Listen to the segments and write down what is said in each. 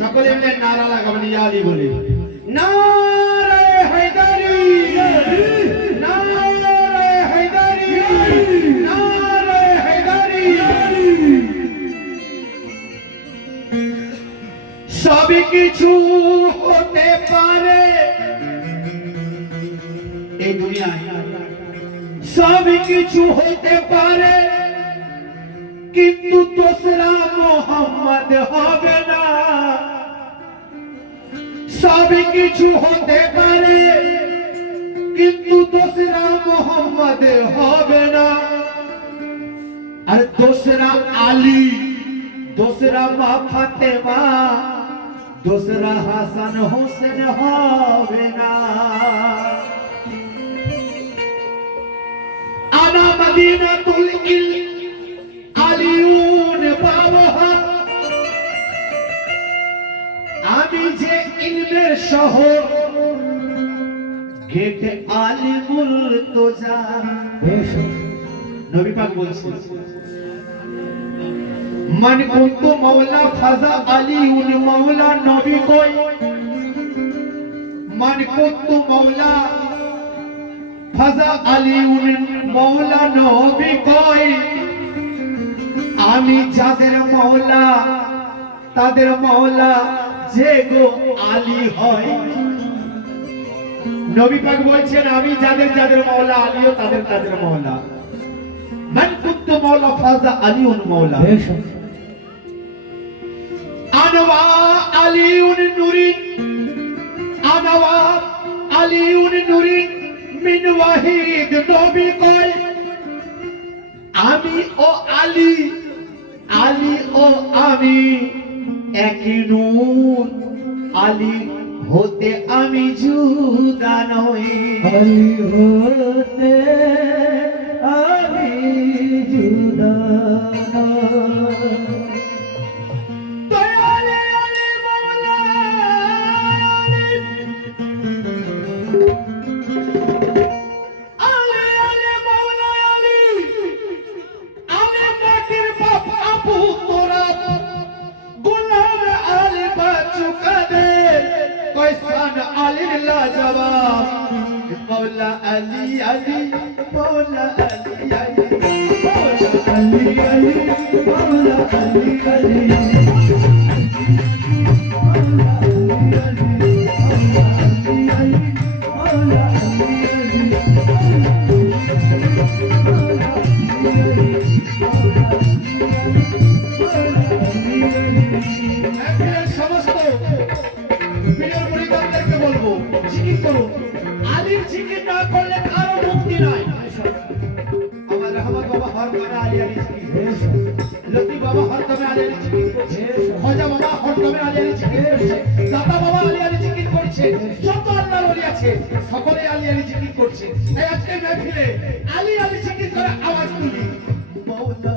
সকলে মিলে নারা লাগাবেন ইয়া আলী বলে নারে হায়দারি নারে হায়দারি নারে হায়দারি সব কিছু হতে পারে এই দুনিয়ায় সব কিছু হতে পারে কিন্তু দোসরা মোহাম্মদ হবে না সব কিছু হতে পারে কিন্তু দোসরা মোহাম্মদ হবে না আর দোসরা আলী দোসরা মা ফাতেমা দোসরা হাসান হোসেন হবে না আনা মদিনাতুল ইলম আলিউন বাবা আমি যে ইলমের শহর গেটে আলিমুল তোজা নবী পাক বলছেন मन कुंतु मौला फजा अली उन मौला नबी कोई मन कुंतु मौला फजा अली उन मौला नबी कोई आमी जादेर मौला तादेर मौला जे गो आली होय नबी पाक बोलছেন আমি যাদের যাদের मौला আলীও তাদের তাদের मौला मन कुंतु मौला फजा अली उन मौला अनवा अलीउन नूरिन अनवा अलीउन नूरिन मिन वाहिद नबी कोई आमी ओ आली आली ओ आमी एक नूर आली होते आमी जुदा नई आली होते आमी जुदा मौला अली अली मौला अली अली मौला अली अली मौला अली अली लकी बाबा हर दमे आली आली जिकिर করছে খোজা বাবা হর দমে আলি আলি জিকির করছে দাদা বাবা আলি আলি জিকির করছে যত আল্লাহর ওলি আছে সকলে আলি আলি জিকির করছে তাই আজকে মাহফিলে আলি আলি জিকির করে আওয়াজ তুলি মওলা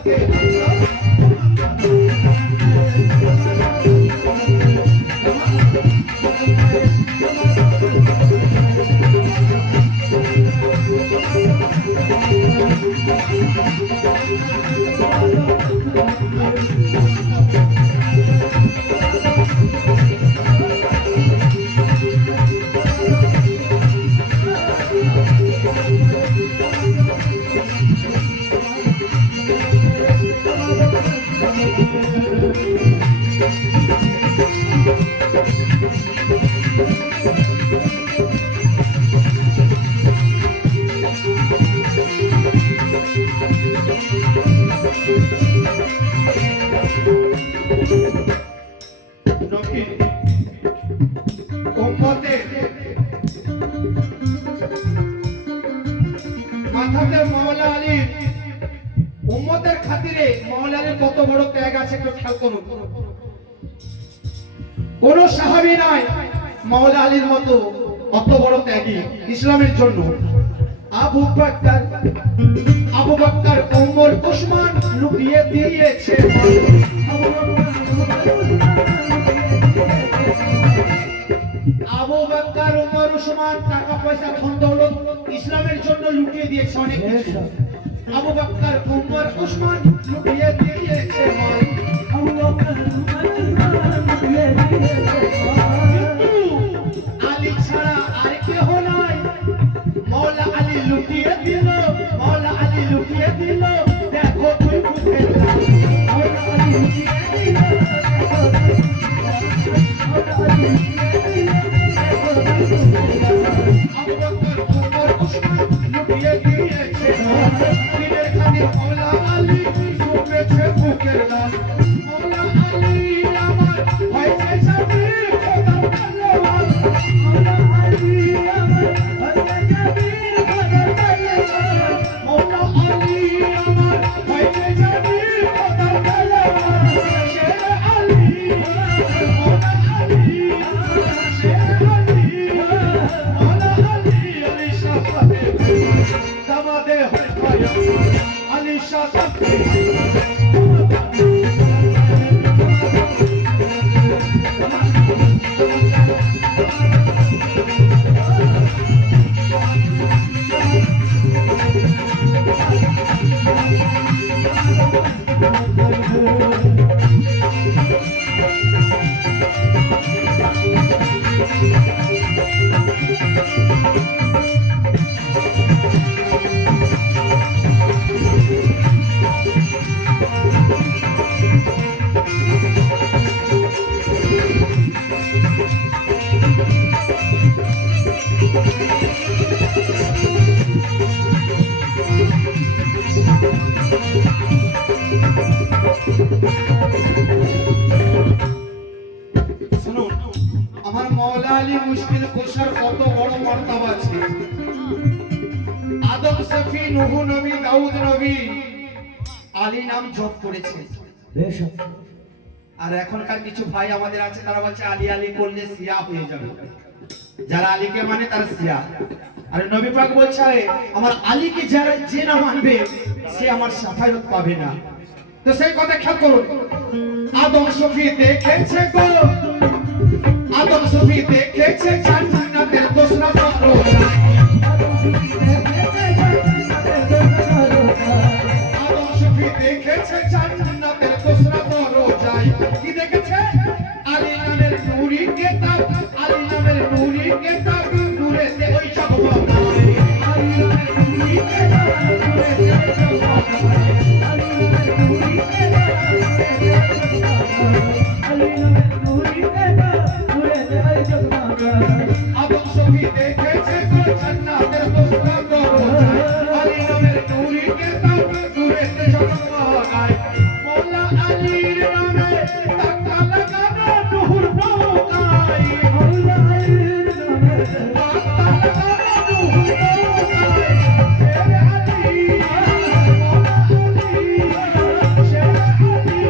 সাথে মাথাতে মাওলা আলীর উম্মতের খাতিরে মাওলা আলীর কত বড় ত্যাগ আছে একটু খেয়াল করুন। কোন সাহাবী নাই মাওলা আলীর মতো অত বড় ত্যাগী ইসলামের জন্য। আবু বকর ওমর উসমান লুটিয়ে দিয়েছে, আবু বকর ওমর উসমান টাকা পয়সা ধন দৌলত ইসলামের জন্য লুটিয়ে দিয়েছে অনেক কিছু। আবু বকর ওমর উসমান লুটিয়ে দিয়েছে আলী ছাড়া আর কেহ নাই। মাওলা আলী লুটিয়ে দিল, মাওলা আলী লুটিয়ে দিল, দেখো তুই বুঝে মাওলা আলী লুটিয়ে দিল, আবু বকর ওমর উসমান লুটিয়ে দিয়েছে দিনের খানি মাওলা আলী শুকেছে বুকের লাল। মাওলা আলী আমার হয়েছে সাথী খোদা তলোয়ার, মাওলা আলী আমার হয়েছে সাথী খোদা তলোয়ার, মাওলা আলী আমার হয়েছে সাথী খোদা তলোয়ার। শের আলী মাওলা আলী, শের আলী মাওলা আলী, আলী শাফাতে দামাদে হয় আলী শাফাতে। শুনুন, আমার মাওলা আলী মুশকিল কুশার কত বড় মর্তবা আছে। আদম শফি নূহ নবী দাউদ নবী আলী নাম জপ করেছে। আর এখনকার কিছু ভাই আমাদের আছে তারা বলছে আলী আলী করলে শিয়া হয়ে যাবে, যারা আলীকে মানে তারা শিয়া। আর নবী পাক বলছে আমার আলীকে যারা যে না মানবে সে আমার শাফায়াত পাবে না। তো সেই কথা খেয়াল করুন। আদম শফি দেখেছে গো, আদম শফি দেখেছে জান্নাতের দোসরা দরজা, আদম শফি দেখেছে জান্নাতের দোসরা দরজায়। কি দেখেছে? আলী নামের নূরি কিতাব, আলী নামের নূরি কিতাব, নূরেতে ওই জগৎ আলী নামের নূরি কিতাব, নূরেতে ওই জগৎ আলী নামের নূরি কিতাব, আলী নামের নূরি কিতাব, নূরেতে ওই জগৎ। আদম শফি দেখেছে জান্নাতের দোসরা দরজায়, আলী নামের নূরি কিতাব, নূরেতে জগৎ। মাওলা আলীর নামে টাকা লাগানো নূর নৌকায়, মাওলা আলীর নামে টাকা লাগানো নূর নৌকায়। শের আলী মাওলা আলী, শের আলী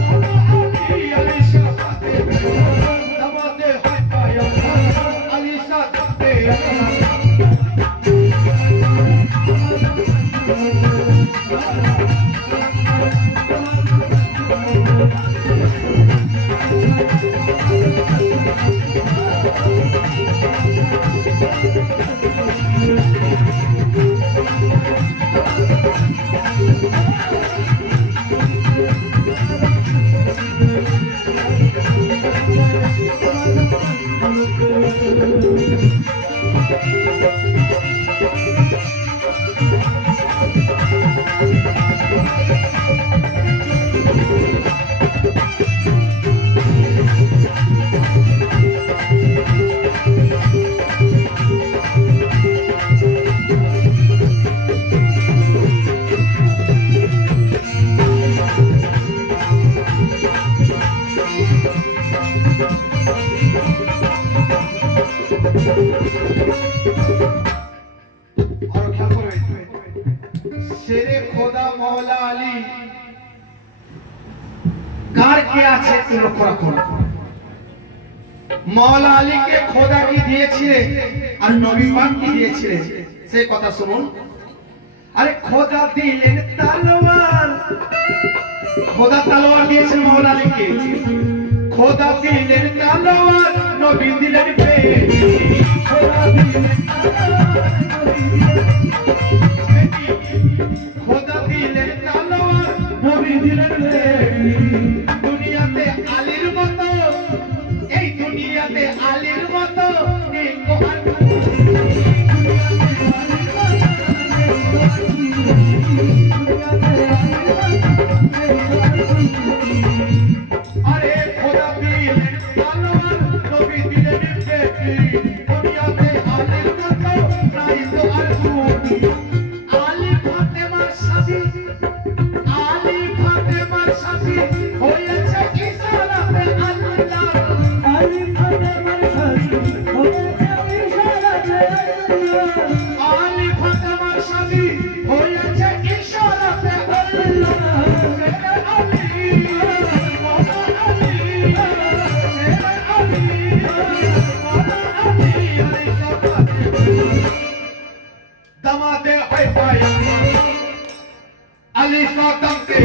মাওলা আলী, আলী শাফাতে দামাদে হয় পায়া, আলী শাফাতে। शेरे खोदा मौला अली কার কে আছে লক্ষ্য রাখুন। মৌলা আলীকে খোদা কি দিয়েছিলেন আর নবী পাক কি দিয়েছিলেন সেই কথা শুনুন। আরে খোদা দিলেন তলোয়ার, খোদা তলোয়ার দিয়েছেন মৌলা আলীকে। খোদা দিলেন তলোয়ার, নবী দিলেন পেট। খোদা দিলেন তলোয়ার, নবী দিলেন খোদা দিলেন তলোয়ার, নবী দিলেন পেট। দুনিয়াতে আলীর মতো, এই দুনিয়াতে আলীর মতো আরে খোদা দিলেন তলোয়ার, নবী দিলেন পেট। দুনিয়াতে আলীর মতো নাই তো আর দুটি। আলী ফাতেমার সাথী, আলী ফাতেমার সাথী হয়েছে ইশারাতে আল্লাহ। আলী ফাতেমার সাথী হয়েছে ইশারাতে আল্লাহ। আলী ফাতেমার সাথী হয়েছে ইশারাতে আল্লাহ। সেরে আলী, মওলা আলী, সেরে আলী, মওলা আলী, আলী দামাদে হয় পায় আলী সাদম কে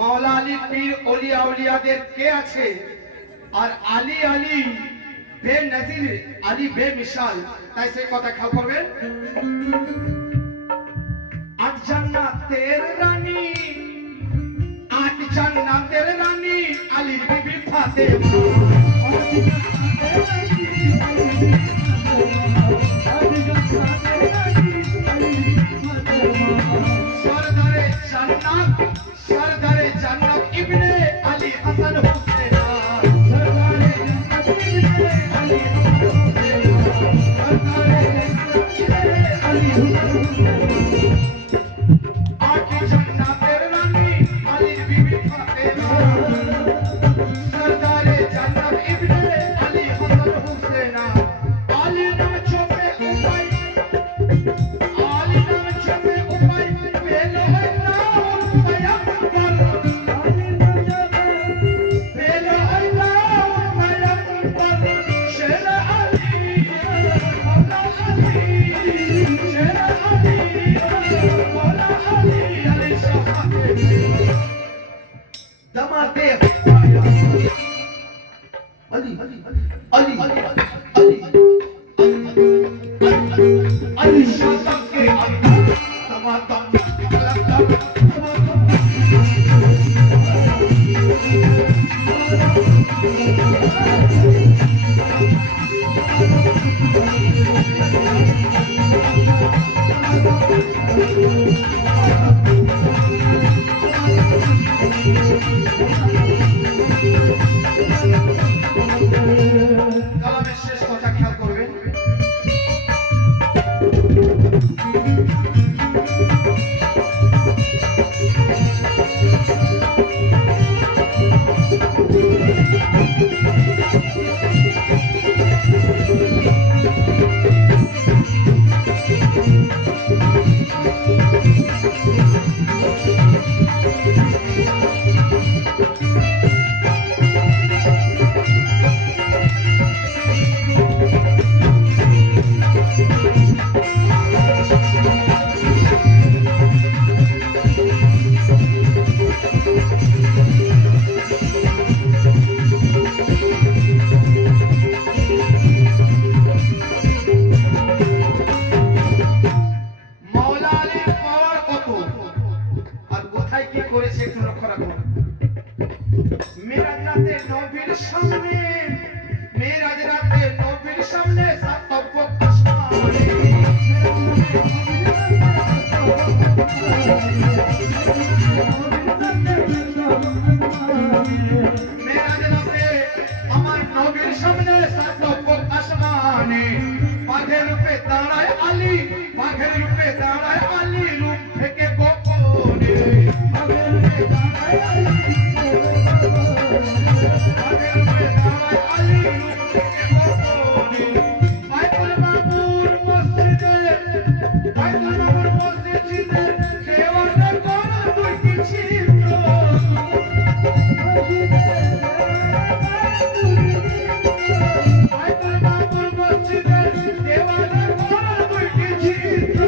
मौला अली पीर ओलिया औलियाদের কে আছে আর আলী আলী বেনজির আলী বেমিসাল তাই সেই কথা খেয়াল করবেন। আট জান্নাতের রানী, আট জান্নাতের রানী আলীর বিবি ফাতেমা। सरदारे जन्नत, सरदारे जन्नत इब्ने अली हसन हुसैन। सरदारे जन्नत इब्ने अली हसन हुसैन। सरदारे जन्नत इब्ने अली हसन हुसैन। आठ जन्नतेर रानी अलीर बीबी फातेमा। सरदारे जन्नत इब्ने अली हसन हुसैन। अली नाम चोपे उपाय, अली नाम चोपे उपाय पेलो है नाम पैगंबर। अली नाम चोपे पेलो है नाम पैगंबर। शेर अली, मौला अली, शेर अली, मौला अली, अली शफाअत दमाते अली अली अली अली अली शातम के अंदर तमातम तमातम সামনে সাতব্য আসমানে মেরাজ রাতে আমার নবীর সামনে সাতব্য আসমানে বাঘের রূপে দাঁড়ায় আলী বাঘের রূপে দাঁড়ায় আলী রূপ থেকে গোপনে বাঘের রূপে দাঁড়ায় আলী বাঘের রূপে দাঁড়ায় আলী রূপ থেকে গোপনে বাইতুল মামুর মসজিদে বাইতুল মামুর মসজিদে দেওয়ালের কোণ দুইটি ছিদ্র বাইতুল মামুর মসজিদে দেওয়ালের কোণ দুইটি ছিদ্র